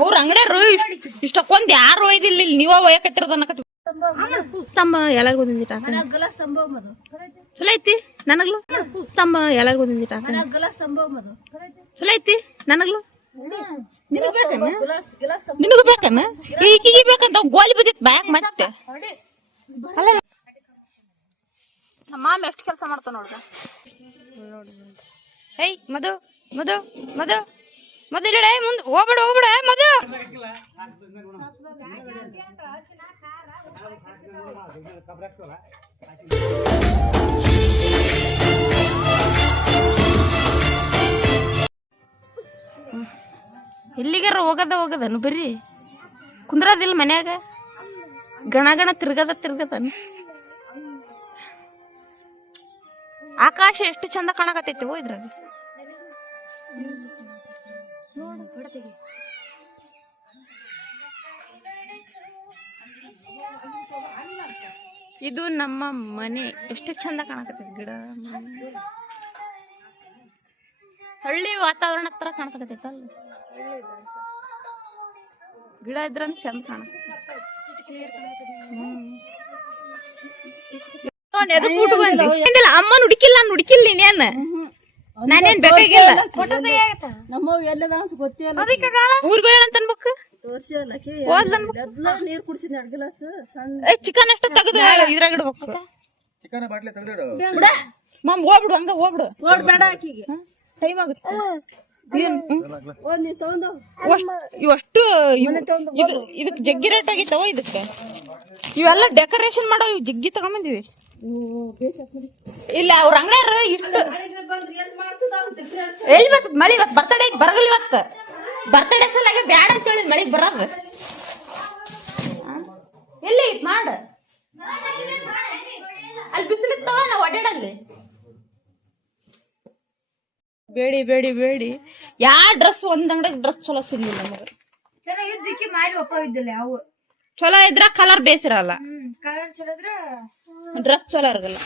ಅವ್ರ ಅಂಗಡಿಯಾರು ಇಷ್ಟ ಇಷ್ಟಕ್ಕೊಂದ್ ಯಾರು ಒಯ್ದಿಲ್ಲ ಇಲ್ಲಿ? ನೀವ ಒಯ್ಯ ಅನ್ನಕತ್ತಿ ತಮ್ಮ ಎಲ್ಲರಿಗೂ ಒಂದಿಟ ಗಲಾಸ್ ತಂಬೋ ಮದು ಚಲೋ ಐತಿ? ನನಗ್ಲು? ತಮ್ಮ ಎಲ್ಲರಿಗೂ ಒಂದಿಟ ಗಲಾಸ್ ತಂಬೋ ಮದು ಚಲೋ ಐತಿ? ನನಗ್ಲು? ನಿನಗ್ ಬೇಕನ? ಗಲಾಸ್ ಗಲಾಸ್ ತಂಬೋ ನಿನಗೂ ಬೇಕನ? ಈಕಿಗೆ ಬೇಕಂತ ಗೋಲಿ ಬಿದ್ದಿತ್ ಬ್ಯಾಗ್ ಮತ್ತೆ. ಅಲ್ಲ ನಮ್ಮ ಮಾಮ ಎಷ್ಟು ಕೆಲಸ ಮಾಡ್ತಾನ ನೋಡ್ದ ಏಯ್ ಮಧು ಮಧು ಮಧು. ಇಲ್ಲಡೆ, ಮುಂದೆ ಹೋಗ್ಬೇಡ ಹೋಗ್ಬೇಡ ಮಧು ಎಲ್ಲಿಗಾರ ಹೋಗದ, ಹೋಗದನು ಬರ್ರಿ. ಕುಂದ್ರದಿಲ್ಲ ಮನ್ಯಾಗ? ಗಣ ಗಣ ತಿರ್ಗದ, ತಿರ್ಗದನು. ಆಕಾಶ ಎಷ್ಟು ಚಂದ ಕಾಣಕತ್ತೈತಿ ಓ ಇದ್ರಾಗ ಇದು ನಮ್ಮ ಮನೆ. ಎಷ್ಟು ಚಂದ ಕಾಣಕತ್ತೈತಿ ಗಿಡ ಹಳ್ಳಿ ವಾತಾವರಣ ತರ ಕಾಣಿಸಕತ್ತೈತಲ್ಲ ಗಿಡ ಇದ್ರ ಚಂದ ಕಾಣಕತ್ತೈತಿ ಅಮ್ಮ ನುಡಿಕಿಲ್ಲ ನುಡಿಕಿಲ್ಲ ಅಮ್ಮನ್ ಹುಡುಕಿಲ್ಲ ನಾನು ಹುಡುಕಿಲ್ಲ ನೀನೇನ್ ನಾನೇನ್ ಬೇಕಾಗಿಲ್ಲ ನಮ್ಮವ್ ಎಲ್ಲದ ಅಂತ ಗೊತ್ತಿಲ್ಲ ಊರ್ಗ ಹೇಳಂತ ಅನ್ಬೇಕು? ತೋರ್ಸಿಲ್ಲ ಹೋದ್ಲ ಅನ್ಬೇಕು. ಎಲ್ಲ ನೀರ್ ಕುಡಿಸಿದ್ ಎರಡು ಗ್ಲಾಸ್? ಸಣ್ಣ. ಏ ಚಿಕನ್ ಅಷ್ಟ ತೆಗೆದು ಇದ್ರಾಗ ಇಡ್ಬೇಕು ಚಿಕನ್ ಬಾಟ್ಲಿ ತೆಗೆದಿಡು. ಮಮ್ ಹೋಗ್ಬಿಡು ಹಂಗ ಹೋಗ್ಬಿಡು. ಬೇಡ ಆಕಿಗೆ ಟೈಮ್ ಆಗುತ್ತೆ. ಇವಷ್ಟು ಇವು- ಇದು ಇದಕ್ ಜಗ್ಗಿ ರೇಟ್ ಆಗಿತ್ತವ ಇದಕ್ಕೆ. ಇವೆಲ್ಲ ಡೆಕೋರೇಷನ್ ಮಾಡೋ ಇವ್ ಜಗ್ಗಿ ತಗೊಂಬಂದಿವಿ ಇಲ್ಲ ಅವ್ರ ಅಂಗಡಿಯಾರ ಇಷ್ಟು ಎಲ್ಲಿ ಬರ್ತದ ಮಳಿ ಇವತ್ತು? ಬರ್ತಡೇ ಬರಗಲ್ ಇವತ್ತು. ಬರ್ತಡೇ ಸಲಾಗ ಬ್ಯಾಡ ಅಂತ ಹೇಳಿ ಮಳಿ ಬರೋದು. ಎಲ್ಲಿ ಮಾಡ. ಅಲ್ಲಿ ಬಿಸಿಲಿತ್ತವ ನಾವು ಅಡ್ಯಾಡಲ್ಲಿ ಬೇಡಿ ಬೇಡಿ ಬೇಡಿ. ಯಾ ಡ್ರೆಸ್ ಒಂದ್ ಅಂಗಡಿಗೆ ಡ್ರೆಸ್ ಚಲೋ ಸಿಗ್ಲಿಲ್ಲ ನಮಗೆ. ಚೆನ್ನಾಗಿದ್ದಕ್ಕೆ ಮಾರಿ ಒಪ್ಪ ಇದ್ದಿಲ್ಲ ಯಾವ ಚಲೋ ಇದ್ರ ಕಲರ್ ಬೇಸಿರಲ್ಲ. ಕಲರ್ ಚಲೋ ಇದ್ರ. ಡ್ರೆಸ್ ಚಲೋ ಇರಲ್ಲ.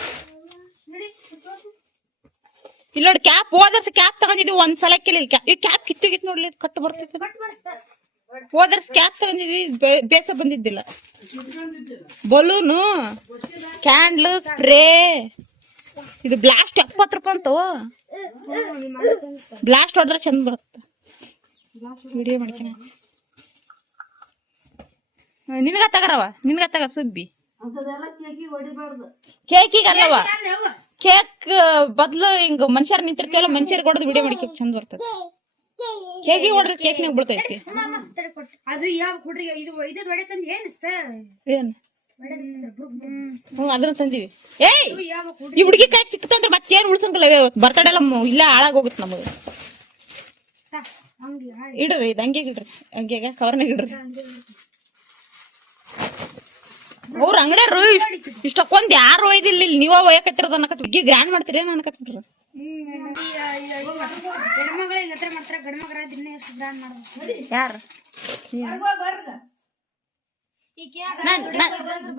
ಇಲ್ಲ ನೋಡಿ ಕ್ಯಾಪ್ ಹೋದರ್ಸ ಕ್ಯಾಪ್ ತಗೊಂಡಿದ್ವಿ ಒಂದ್ ಸಲ ಕೇಳಿಲ್ಲ. ಕ್ಯಾಪ್ ಈ ಕ್ಯಾಪ್ ಕಿತ್ತೋಗಿತ್ ನೋಡ್ಲಿ ಕಟ್ಟು ಬರ್ತೈತಿ. ಹೋದರ್ಸ ಕ್ಯಾಪ್ ತಗೊಂಡಿದ್ವಿ ಬೇಸ ಬಂದಿದ್ದಿಲ್ಲ. ಬಲೂನು ಕ್ಯಾಂಡ್ಲ್ ಸ್ಪ್ರೇ ಇದು ಬ್ಲಾಸ್ಟ್ ಎಪ್ಪತ್ತು ರೂಪಾಯಿ ಅಂತವ. ಬ್ಲಾಸ್ಟ್ ಹೊಡೆದ್ರೆ ಚಂದ ಬರುತ್ತೆ. ವಿಡಿಯೋ ಮಾಡ್ಕಿನ ನಿನಗ ತಗರವ ನಿನಗ ತಗ ಸುಬ್ಬಿ? ಕೇಕಿಗೆ ಅಲ್ಲವ ಕೇಕ್ ಬದ್ಲು ಹಿಂಗ ಮನುಷ್ಯರ್ ನಿಂತಿರ್ತೀವಲ್ಲ ಮನುಷ್ಯರ್ ಹೊಡೆದು ವಿಡಿಯೋ ಮಾಡಿ ಚಂದ ಬರ್ತದೆ. ಕೇಕಿಗೆ ಹೊಡೆದ್ರೆ ಕೇಕ್ನಾಗ ಬೀಳ್ತೈತಿ ಅದು ಯಾವ ಹುಡ್ರಿ ಇದು ಇದು ಒಡೆ ತಂದು ಏನ್ ಏನು? ಏನ್ ಹ್ಮ್ ಅದನ್ನ ತಂದಿವಿ. ಏಯ್! ಈ ಹುಡುಗಿ ಕೈ ಸಿಕ್ತಂದ್ರೆ ಮತ್ತೇನ್ ಉಳ್ಸಂಗಿಲ್ಲ ಬರ್ತಡೆ ಎಲ್ಲ ಇಲ್ಲ ಹಾಳಾಗೋಗುತ್ತೆ ಹಾಳಾಗ್ ಹೋಗುತ್ತೆ ನಮಗೆ ಇಡ್ರಿ ಇದು ಹಂಗೆ ಇಡ್ರಿ ಹಂಗೆ ಕವರ್ನಾಗ ಇಡ್ರಿ. ಅವ್ರ ಅಂಗಡಿಯರು ಇಷ್ಟಕ್ಕೊಂದ್ ಯಾರು ಒಯ್ದಿಲ್ಲ ಇಲ್ಲಿ. ನೀವ ಒಯ್ಯಕತ್ತಿರೋದು ಅನ್ನಕತ್ತಿ ಗ್ರ್ಯಾಂಡ್ ಮಾಡ್ತೀರಿ ಅನ್ನಕತ್ತಿರ?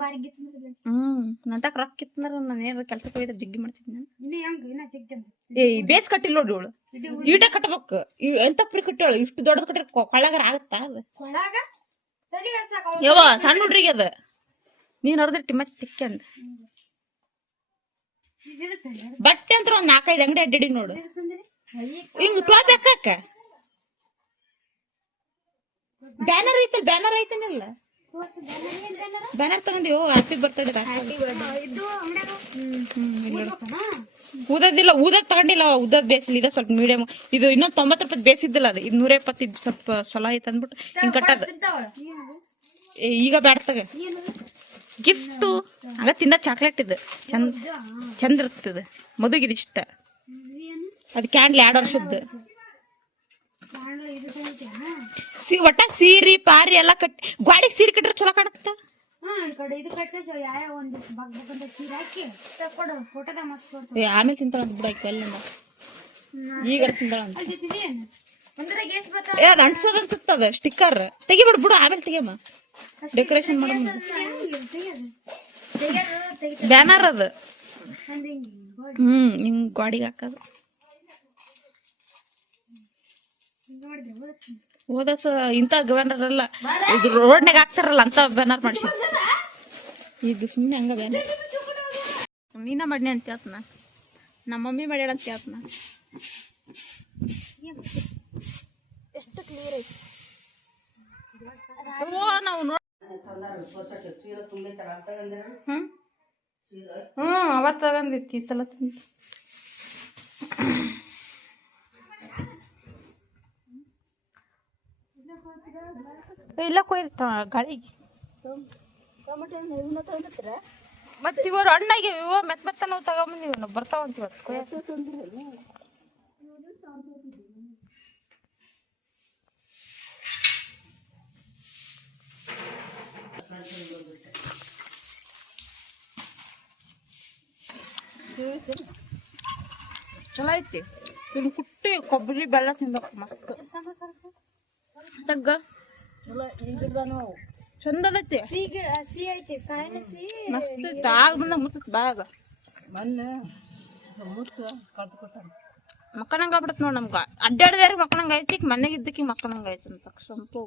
ಮಾಡಿದ್ವಿ ಹ್ಮ್ ರೊಕ್ಕ ನಾನು ಕೆಲ್ಸಕ್ಕೆ ಹೋಗಿದ್ರೆ ಜಿಗ್ಗಿ ಮಾಡ್ತಿದ್ದೆ ನಾನು. ಬೇಸ್ ಕಟ್ಟಿಲ್ಲ ನೋಡಿ ಇವಳು. ಈಟ ಕಟ್ಟಬೇಕು ಎಂತ ಪ್ರಿ ಕಟ್ಟೇಳು ಇಷ್ಟು ದೊಡ್ಡದು ಕಟ್ಟಿರ ಕೊಳಗರ ಆಗತ್ತಾ ಅದು? ಯವ್ವ, ಸಣ್ಣ ಹುಡ್ರಿಗೆ ಅದ. ನೀನ್ ಹರಿದಿಟ್ಟಿ ಮತ್ತೆ ತಿಕ್ಕಿ ಅಂದ. ಬಟ್ಟೆ ಅಂತ ಒಂದ್ ನಾಲ್ಕೈದು ಅಂಗಡಿ ಅಡ್ಡಾಡಿ ನೋಡು. ಹಿಂಗ್ ಟೋಪಿ ಹಾಕಕ್ಕ ಬ್ಯಾನರ್ ಐತಲ್ ಬ್ಯಾನರ್ ಐತನಿಲ್ಲ. ಬ್ಯಾನರ್ ತಗೊಂಡಿವ್ ಹ್ಯಾಪಿ ಬರ್ತಡೇ ಊದದಿಲ್ಲ ಊದದ್ ತಗೊಂಡಿಲ್ಲ ಊದದ್ ಬೇಸಿಲ್ಲ ಇದೆ ಸ್ವಲ್ಪ ಮೀಡಿಯಂ ಇದು ಇನ್ನೊಂದ್ ತೊಂಬತ್ ರೂಪಾಯಿ ಬೇಸಿದ್ದಿಲ್ಲ ಅದು ಇದು ನೂರ ಎಪ್ಪತ್ತಿದ್ ಸ್ವಲ್ಪ ಸೊಲ ಐತೆ ಅಂದ್ಬಿಟ್ಟು ಹಿಂಗ್ ಕಟ್ಟದ. ಏ, ಈಗ ಬ್ಯಾಡ ತಗ. ಗಿಫ್ಟ್ ಹಂಗ ತಿನ್ನ ಚಾಕ್ಲೇಟ್ ಇದು. ಚಂದ ಚಂದ ಇರ್ತದ. ಮದುಗಿದ ಇಷ್ಟ. ಅದು ಕ್ಯಾಂಡ್ಲ್ ಎರಡು ವರ್ಷದ್ದು. ಸಿ ಒಟ್ಟಾಗ ಸೀರಿ ಪಾರಿ ಎಲ್ಲ ಕಟ್ಟಿ ಗಾಡಿಗೆ ಸೀರೆ ಕಟ್ರೆ ಚಲೋ. ಕಾಣುತ್ತ ಆಮೇಲೆ ತಿಂತಾಳ ಅಂತ ಬಿಡ ಅಲ್ಲಿಂದ ಈಗ ತಿಂತಾಳ ಅಂತ. ಅನ್ಸುತ್ತದ ಸ್ಟಿಕ್ಕರ್ ತೆಗಿಬಿಡ್ ಬಿಡು ಆಮೇಲೆ ತೆಗಿಯಮ್ಮ. ಡೆಕೋರೇಷನ್ ಮಾಡೋ ತೆಗಿಯೋದು ತೆಗಿಯೋದು ತೆಗಿತ ಬ್ಯಾನರ್ ಅದು. ಹ್ಮ್ ಹಿಂಗ್ ಗಾಡಿಗೆ ಹಾಕೋದು. ಹಿಂಗೆ ಮಾಡಿದ್ರೆ ಹೋದ ಸ ಇಂಥ ಬ್ಯಾನರ್ ಅಲ್ಲ ಇದು ರೋಡ್ನಾಗ ಹಾಕ್ತಾರಲ್ಲ ಅಂತ ಬ್ಯಾನರ್ ಮಾಡಿಸಿ. ಇದು ಸುಮ್ಮನೆ ಹಂಗ ಬ್ಯಾನರ್. ನೀನ ಮಾಡಿನಿ ಅಂತ ಹೇಳ್ತನ. ನಮ್ಮ ಮಮ್ಮಿ ಮಾಡ್ಯಾಳ ಅಂತ ಹೇಳ್ತನ. ಎಷ್ಟು ಕ್ಲಿಯರ್ ಐತಿ? ಓ ನಾವು ಹ್ಮ್. ಅವತ್ತು ತಗೊಂಡಿತ್ತು ಈ ಸಲ ತಂದು ಇಲ್ಲ ಕೊಯ್ಟ ಗಾಳಿಗೆ. ಟೊಮೆಟೊ ಇವನ್ನ ತಂದಿರ್ತೀರ? ಮತ್ ಇವರು ಅಣ್ಣಗೆ ಇವ ಮೆತ್ತ ಮೆತ್ತ ನಾವು ತಗೊಂಬಂದಿವಿ ನಾವು ಬರ್ತಾವಂತ ಇವತ್ತು ಚಲೋ ಐತಿ. ಇದನ್ನ ಕುಟ್ಟಿ ಕೊಬ್ಬರಿ ಬೆಲ್ಲ ತಿನ್ಬೇಕು ಮಸ್ತ್. ತಗ್ಗ. ಚಂದ ಐತಿ. ಮಸ್ತ್ ಐತಿ. ಆಗ ಬಂದಾಗ ಮುತ್ತ ಬಾಯಾಗ. ಮಕ್ಕನಂಗ ಆಗ್ಬಿಡತ್ ನೋಡ್ ನಮ್ಗ. ಅಡ್ಡಾಡ್ದಾರ ಮಕ್ಕನಂಗ ಐತಿ ಮನೆಗೆ ಇದ್ದಕ್ಕೆ ಮಕ್ಕನಂಗ ಐತಿ ಅಂತ. ಸಂಪು.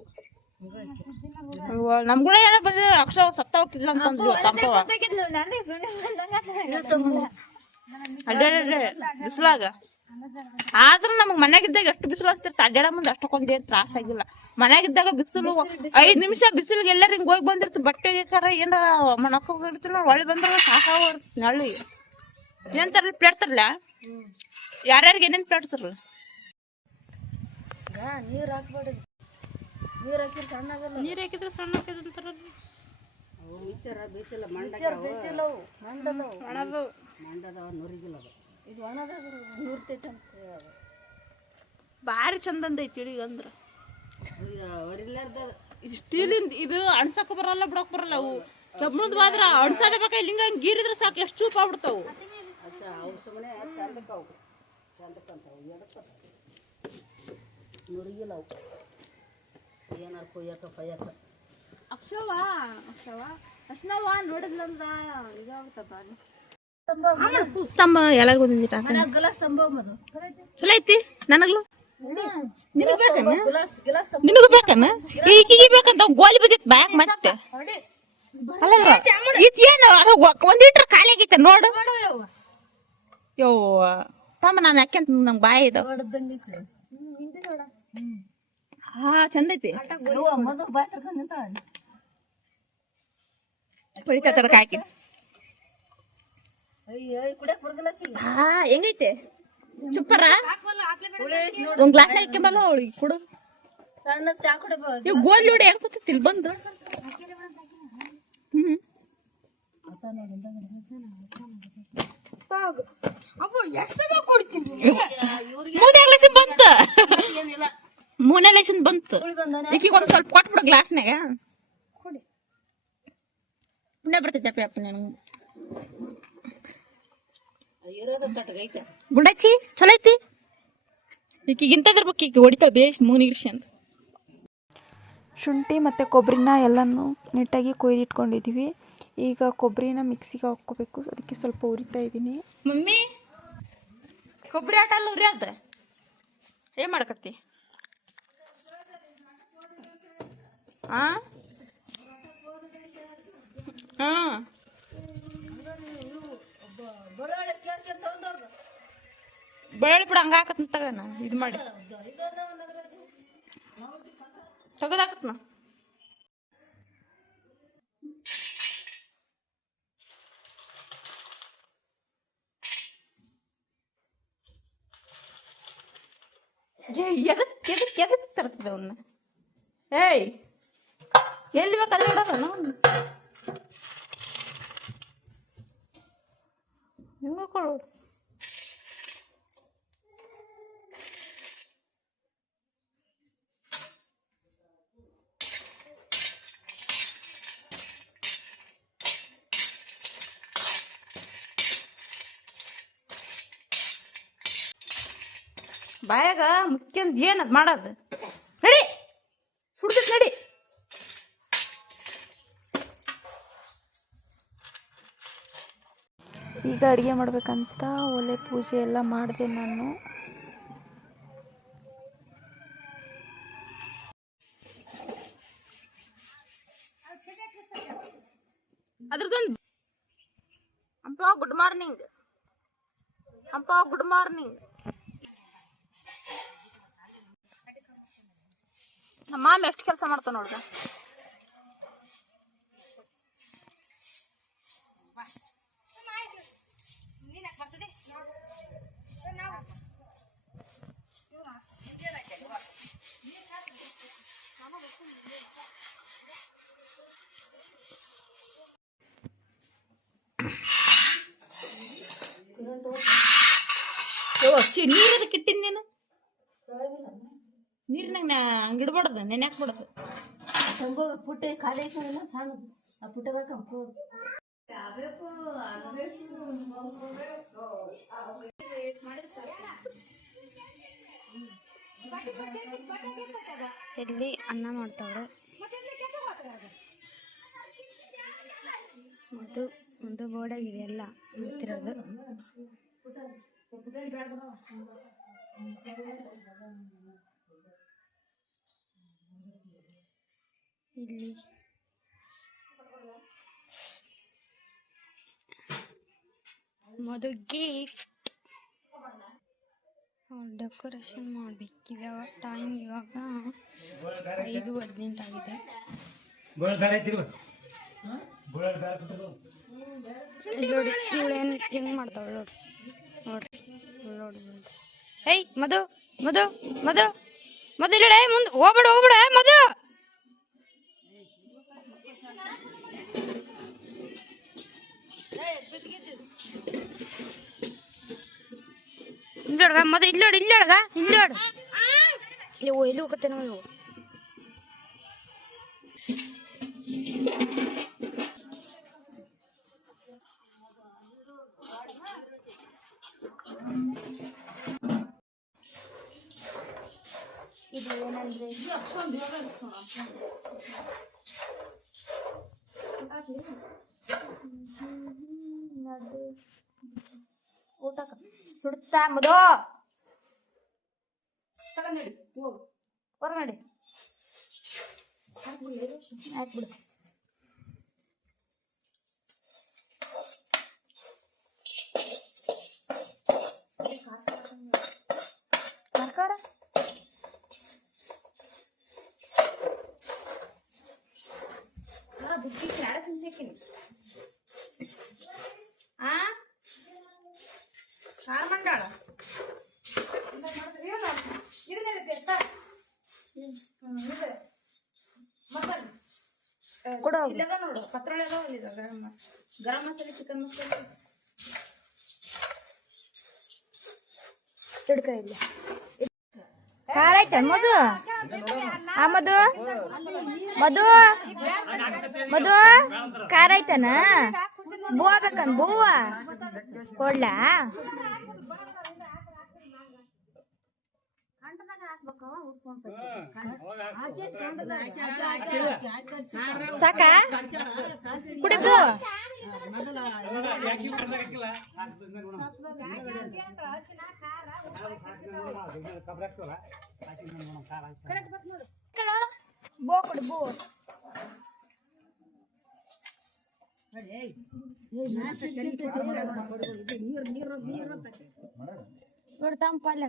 ನಮ್ ಕೂಡ ಏನೋ ಬಂದಿದ್ರೆ ಅಕ್ಷ ಸತ್ತ ಹೋಗಿಲ್ಲ ಅಂತ ಅಂದ್ವಿ ತಂಪವ ನನಗೆ ಅಡ್ಡ ಬಂದಂಗ ಅಡ್ಡಾಡ್ರೆ ಬಿಸಿಲಾಗ. ಆದ್ರೂ ನಮಗ್ ಮನ್ಯಾಗಿದ್ದಾಗ ಎಷ್ಟು ಬಿಸಿಲು ಹಚ್ತಿರ್ತ ಅಡ್ಡಾಡ ಮುಂದೆ ಅಷ್ಟಕ್ಕೊಂದೇ ಏನ್ ತ್ರಾಸ ಆಗಿಲ್ಲ. ಮನ್ಯಾಗಿದ್ದಾಗ ಬಿಸಿಲು ಐದ್ ನಿಮಿಷ ಬಿಸಿಲಿಗೆ ಎಲ್ಲಾರ ಹಿಂಗ್ ಹೋಗಿ ಬಂದಿರ್ತ ಬಟ್ಟೆ ಕರ ಏನ ಮಣಕ್ ಹೋಗಿರ್ತೀವಿ ನೋಡಿ ಒಳ್ಳೆ ಬಂದ್ರ ಸಾಕಾಗ ನಳ್ಳಿ. ಏನ್ ತರಲಿ ಪ್ಲೇಟ್ ತರಲ್ಲ ಯಾರ್ಯಾರಿಗೆ ಏನೇನ್ ಪ್ಲೇಟ್ ತರಲ್ಲ ಹಾಕ್ಬಾರ್ದು ನೀರು ಹಾಕ್ಬೇಡಿ ನೀರು ಹಾಕಿದ್ರೆ ಸಣ್ಣ ಆಗಲ್ಲ ನೀರ್ ಹಾಕಿದ್ರೆ ಸಣ್ಣ ಹಾಕಿದ್ರೆ ಮಿಕ್ಸರ ಬೇಸಿಲ್ಲ ಮಂಡ ಬೇಸಿಲ್ಲ ಅವು ಮಂಡದವು. ಒಣದು ಮಂಡದವ ನುರಿಗಿಲ್ಲ ಅದು. ಇದು ಒಣದಾಗ ನುರ್ತೈತೆ ಅಂತ ಹೇಳೋದು. ಭಾರಿ ಚಂದ ಅಂದ್ರ. ಸ್ಟೀಲಿಂದ ಇದು ಅಣ್ಸಕ್ ಬರಲ್ಲ ಬಿಡಕ್ ಬರಲ್ಲ ಅವು. ಕೆಮ್ಮಣದ್ ಬಾದ್ರ ಅಣ್ಸದ ಬೇಕಾ ಇಲ್ಲಿಂಗ ಹಿಂಗ್ ಗೀರಿದ್ರೆ ಸಾಕು ಎಷ್ಟು ಚೂಪ್ ಆಗ್ಬಿಡ್ತಾವು. ಅವು ಸುಮ್ಮನೆ ಚಂದಕ್ಕೆ ಅವು. ಚಂದಕ್ಕೆ ಅಂತ ಎಡಕ್ಕೆ ನುರಿಗಿಲ್ಲ ಅವು. ಏನಾರು ಕೊಯ್ಯಕ ಪಯ್ಯಕ. ಅಕ್ಷವ ಅಕ್ಷವ ನೋಡಿದ್ಲಂದ್ರ ಇದಾಗುತ್ತಪ್ಪ ತಮ್ಮ ಎಲ್ಲರಿಗೂ ಒಂದಿಟ ಗ್ಲಾಸ್ ತಂಬ ಮದು ಚಲೋ ಐತಿ? ನನಗ್ಲು? ನಿನಗ್ ಬೇಕನ? Glass glass ತಂಬ. ನಿನಗೂ ಬೇಕನ? ಈಗಿಗೆ ಬೇಕಂತ ಗೋಲಿ ಬಿದ್ದಿತ್ ಬ್ಯಾಗ್ ಮತ್ತೆ? ಅಲ್ಲ ಇತ್ ಏನು? ಅದ್ರ ಒಂದ್ ಲೀಟರ್ ಖಾಲಿ ಆಗೈತೆ ನೋಡು. ಯವ್ವ. ತಮ್ಮ ನಾನು ಯಾಕೆಂತ ನಂಗೆ ಬಾಯಿ ಇದಾವ ಹಾ ಚಂದ ಐತಿ ಅವ್ವ ಮದು ಬಾಯ್ ತರ್ಕೊಂಡು ನಿಂತಾಳ ಹೊಡಿತಾ ತಡಕ ಹಾಕಿ. ಹಾ ಹೆಂಗೈತೆ? ಚುಪ್ಪರ? ಒಂದ್ ಗ್ಲಾಸ್ ಹಾಕ್ಯಂಬಲ್ಲ ಅವಳಿಗೆ ಕುಡು. ಇವ್ ಗೋಲ್ ನೋಡಿ ಹೆಂಗ್ ಕೂತೈತಿ ಇಲ್ಲಿ ಬಂದು. ಹ್ಮ್. ಮೂರನೇ ಲೆಸನ್ ಬಂತ. ಮೂರನೇ ಲೆಸನ್ ಬಂತು. ಈಕಿಗೆ ಒಂದ್ ಸ್ವಲ್ಪ ಕೊಟ್ಬಿಡು ಗ್ಲಾಸ್ನಾಗ ಪುಣ್ಯ ಬರ್ತೈತೆ ಅಪ್ಪ ಅಪ್ಪ ನನಗೆ. ಗುಂಡಚ್ಚಿ ಚಲೋ ಐತಿ. ಈಕಿಗೆ ಇಂಥದ್ರಬೇಕು ಈಗ ಹೊಡಿತಾಳೆ ಬೇಸ್ ಮೂನಿಗಿರ್ಸಿ ಅಂತ. ಶುಂಠಿ ಮತ್ತು ಕೊಬ್ಬರಿನ ಎಲ್ಲನೂ ನೀಟಾಗಿ ಕೊಯ್ದಿಟ್ಕೊಂಡಿದ್ದೀವಿ ಈಗ ಕೊಬ್ಬರಿನ ಮಿಕ್ಸಿಗೆ ಹಾಕ್ಕೋಬೇಕು. ಅದಕ್ಕೆ ಸ್ವಲ್ಪ ಉರಿತಾ ಇದ್ದೀನಿ. ಮಮ್ಮಿ ಕೊಬ್ಬರಿ ಆಟ ಅಲ್ಲ ಉರಿ ಅದ ಏನ್ ಮಾಡಕತ್ತಿ? ಆ? ಹಾ. ಬೆಳ್ಳಿ ಬಿಡ, ಹಂಗ ಹಾಕತ್ ತಗನ ಇದು ಮಾಡಿ. ತೆಗದಾಕತ್ನ ಎದಕ್ ಎದಕ್ ಎದಕ್ ತರ್ತದೆ ಅವನ್ನ ಏಯ್, ಎಲ್ಲಿ ಬೇಕಾದ್ರೆ ಇಡೋದ ಹೆಂಗ ಕೊಡು ಬಾಯಾಗ ಮುಖ್ಯ ಏನದು ಮಾಡೋದು? ಇದ್ದ ಅಡುಗೆ ಮಾಡಬೇಕಂತ ಒಲೆ ಪೂಜೆ ಎಲ್ಲ ಮಾಡಿದೆ ನಾನು. ಅದ್ರದೊಂದು ಅಪ್ಪ ಗುಡ್ ಮಾರ್ನಿಂಗ್ ಅಪ್ಪ ಗುಡ್ ಮಾರ್ನಿಂಗ್ ನಮ್ಮ ಮಾಮ್ ಎಷ್ಟು ಕೆಲಸ ಮಾಡ್ತಾನೆ ನೋಡ್ದ ಚಿ ನೀರದ ಕಿಟ್ಟಿನ ನೀನು? ನೀರಿನಾಗ ನಾ ಹಂಗಿಡ್ಬಾರ್ದು ನೆನೆ ಹಾಕ್ಬಿಡ್ದು ತಂಗೋ ಪುಟ್ಟ ಖಾಲಿ ಐತಲ್ಲ ಸಣ್ಣದು ಆ ಪುಟ್ಟದಾಗ ಕಂಪೋದು ಇಲ್ಲಿ ಅನ್ನ ಮಾಡ್ತಾವ್ರೆ? ಮತ್ತು ಒಂದು ಬೋರ್ಡಾಗಿದೆ ಎಲ್ಲ ನಿಂತಿರೋದು ಇಲ್ಲಿ. ಮದು ಗಿಫ್ಟ್ ಡೆಕೋರೇಷನ್ ಮಾಡ್ಬೇಕು ಇವಾಗ ಟೈಮ್ ಇವಾಗ ಐದು ಹದಿನೆಂಟು ಆಗಿದೆ. ನೋಡಿ ಇವಳೇನು ಹೆಂಗೆ ಮಾಡ್ತಾವಳು ನೋಡಿ. ಇವ್ಳ್ ನೋಡಿ ನೋಡಿ ಏಯ್ ಮಧು ಮಧು ಮಧು ಮಧು ಇಲ್ಲ ಮುಂದೆ ಹೋಗ್ಬೇಡ ಹೋಗ್ಬೇಡ ಮಧು. ಇಲ್ಲೋಡ್ಗ ಮಧು ಇಲ್ಲೋಡು ಇಲ್ಲೋಡ್ಗ ಇಲ್ಲೋಡು ಇಲ್ಲಿ ಹೋಗುತ್ತೆ ನಾವು ಇವು ಇದು ಏನಂದ್ರೆ ಊಟ ಸುಡ್ತಾ ಮಧು ತಗೊಂಡಿ ಹೋಗು ಹೊರ ಮಾಡಿ ಹಾಕ್ಬಿಡು ಇಲ್ಲದ ನೋಡು ಪತ್ರೊಳ್ಳಿ ಅದಾವ ಅಲ್ಲಿ ಗರಂ ಮ- ಗರಂ ಮಸಾಲೆ ಚಿಕನ್ ಮಸಾಲೆ. ಹಿಡ್ಕ ಇಲ್ಲಿ. ಖಾರ ಐತೆ ಮಧು? ಆ ಮಧು? ಮಧು? ಮಧು? ಖಾರ ಐತನ ಬೂವ ಬೇಕನ್ ಬೂವ? ಕೊಡ್ಲಾ? ಸಾಕ? ಕುಡಿದು ಬೋ ಕೊಡು ಬೋ. ನೋಡು ತಂಪಲ್ಲ